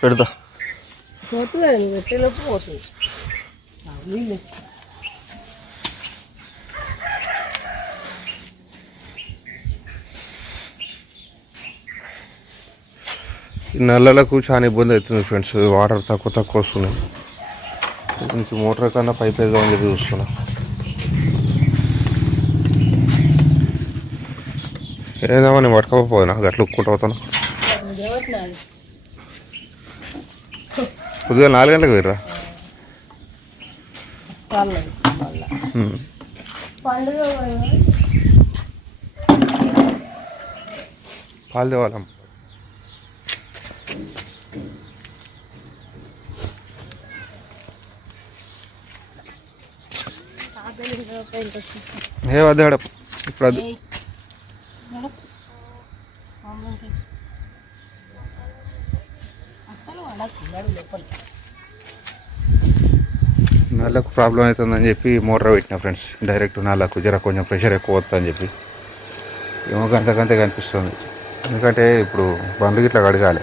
పెడతా. పెట్టేలోపు పోతుంది. నల్లలకు చాలా ఇబ్బంది అవుతుంది ఫ్రెండ్స్. వాటర్ తక్కువ తక్కువ వస్తున్నాయి. దీనికి మోటార్ కన్నా పైప్ వేద్దామని చెప్పి చూస్తున్నా. ఏదేమో నేను పట్టుకోకపోయినా గట్ల ఉక్కుంటూ అవుతాను అది? కొద్దిగా నాలుగు గంటలకు పోయిర్రా? పాలు తేవాలమ్మ. ఏ వద్దాడ ఇప్పుడు వద్దు. నల్లకు ప్రాబ్లం అవుతుందని చెప్పి మోటార్ పెట్టిన ఫ్రెండ్స్ డైరెక్ట్ నల్లకు జర కొంచెం ప్రెషర్ ఎక్కువ వస్తుందని చెప్పి. ఏమో గంతకంతే కనిపిస్తుంది. ఎందుకంటే ఇప్పుడు బండ్లు గిట్లా కడగాలి.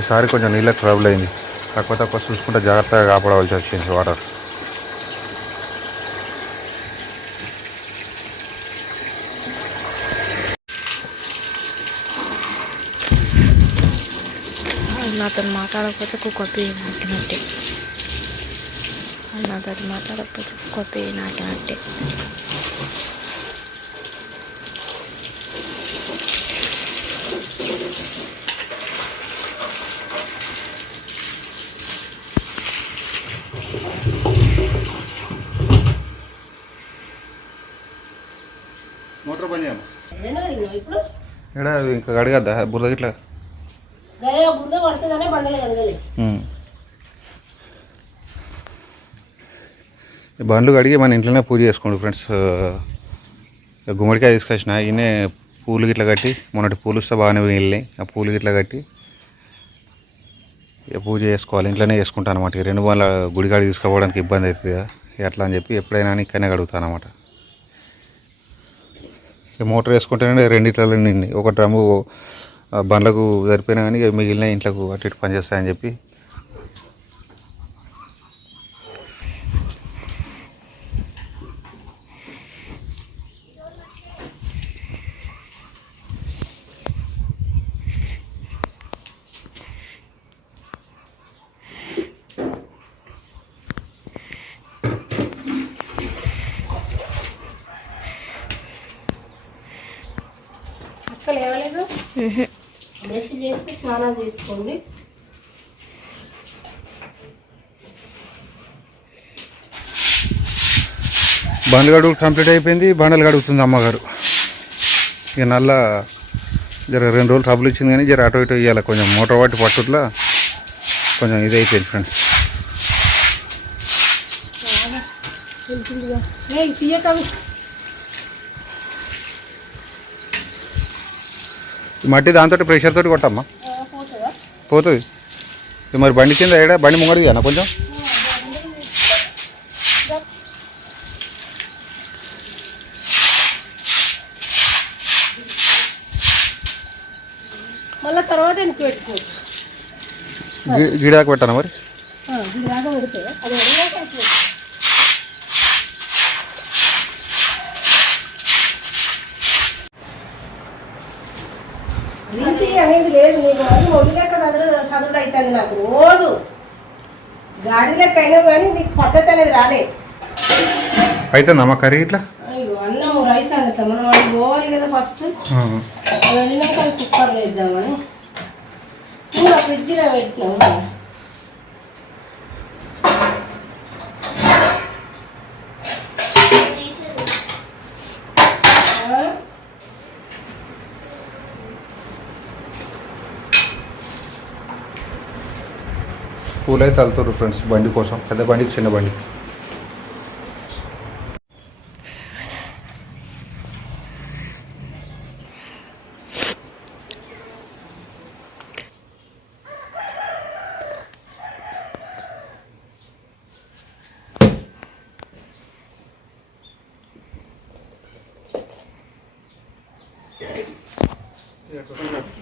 ఈసారి కొంచెం నీళ్ళకి ట్రబుల్ అయింది. తక్కువ తక్కువ చూసుకుంటే జాగ్రత్తగా కాపాడవలసి వచ్చింది వాటర్ నాతో మాట్లాడకపోతే కుక్క నాకినట్టే నాతో మాట్లాడకపోతే కుక్క నాకినట్టే మోటార్ పని చేయము ఏనా అడిగినావు ఇప్పుడు ఎడా ఇంకా కడగద్దా బురద గిట్లా గయ పడుతుందనే బండలు బండ్లు కడిగి మన ఇంట్లోనే పూజ చేసుకోండి ఫ్రెండ్స్. గుమ్మడికాయ తీసుకొచ్చిన ఈయనే పూలు గిట్ల కట్టి మొన్నటి పూలు వస్తే బాగానే వెళ్ళినాయి. ఆ పూలు గిట్ల కట్టి ఇక పూజ చేసుకోవాలి ఇంట్లోనే చేసుకుంటాను అనమాట ఈ రెండు గుడి గుడికాడి తీసుకుపోవడానికి ఇబ్బంది అవుతుంది కదా. అట్లా అని చెప్పి ఎప్పుడైనా ఇక్కడనే కడుగుతాను అనమాట మోటార్ వేసుకుంటేనే రెండిట్లలో నిండి ఒక డ్రమ్ము బండ్లకు సరిపోయినా కానీ మిగిలిన ఇంట్లోకి అటు ఇటు పనిచేస్తాయని చెప్పి. అక్క ఏమలేదు బ్రష్ చేసి స్నానం చేసుకోండి. బండ్లు గడుగు కంప్లీట్ అయిపోయింది బండలు గడుగుతుంది అమ్మగారు. ఇక నల్ల జర రెండు రోజులు ట్రబుల్ ఇచ్చింది కానీ జర అటు ఇటు ఇవ్వాలి కొంచెం మోటార్ వాటి పట్టుట్లా కొంచెం ఇది అయిపోయింది ఫ్రెండ్స్ ఏ తీయకవి ఈ మట్టి దాంతో ప్రెషర్ తోటి కొట్టమ్మా. పోతుందా. మరి బండి కింద ఏడా? బండి ముంగడిది అన్న కొంచెం? మళ్ళీ తర్వాత వెనక్కి పెట్టుకోవచ్చు గి- గిడాకు పెట్టాను మరి? పెడుతుందా అది అవుతుంది నాకు రోజు. గాడి లెక్క అయినా కానీ నీకు పద్ధతి అనేది రాలే. అయితే నమ్మ కర్రీ ఇట్లా? అయ్యో అన్నము రైస్ వండుతాం మనం వాడికి పోవాలి కదా ఫస్ట్. అది వెళ్ళినాక అది కుక్కర్ వేద్దామని. కూర ఫ్రిడ్జ్లో పెట్టినాము. స్కూల్ అయితే వెళ్తారు ఫ్రెండ్స్ బండి కోసం పెద్ద బండికి చిన్న బండి. Yeah,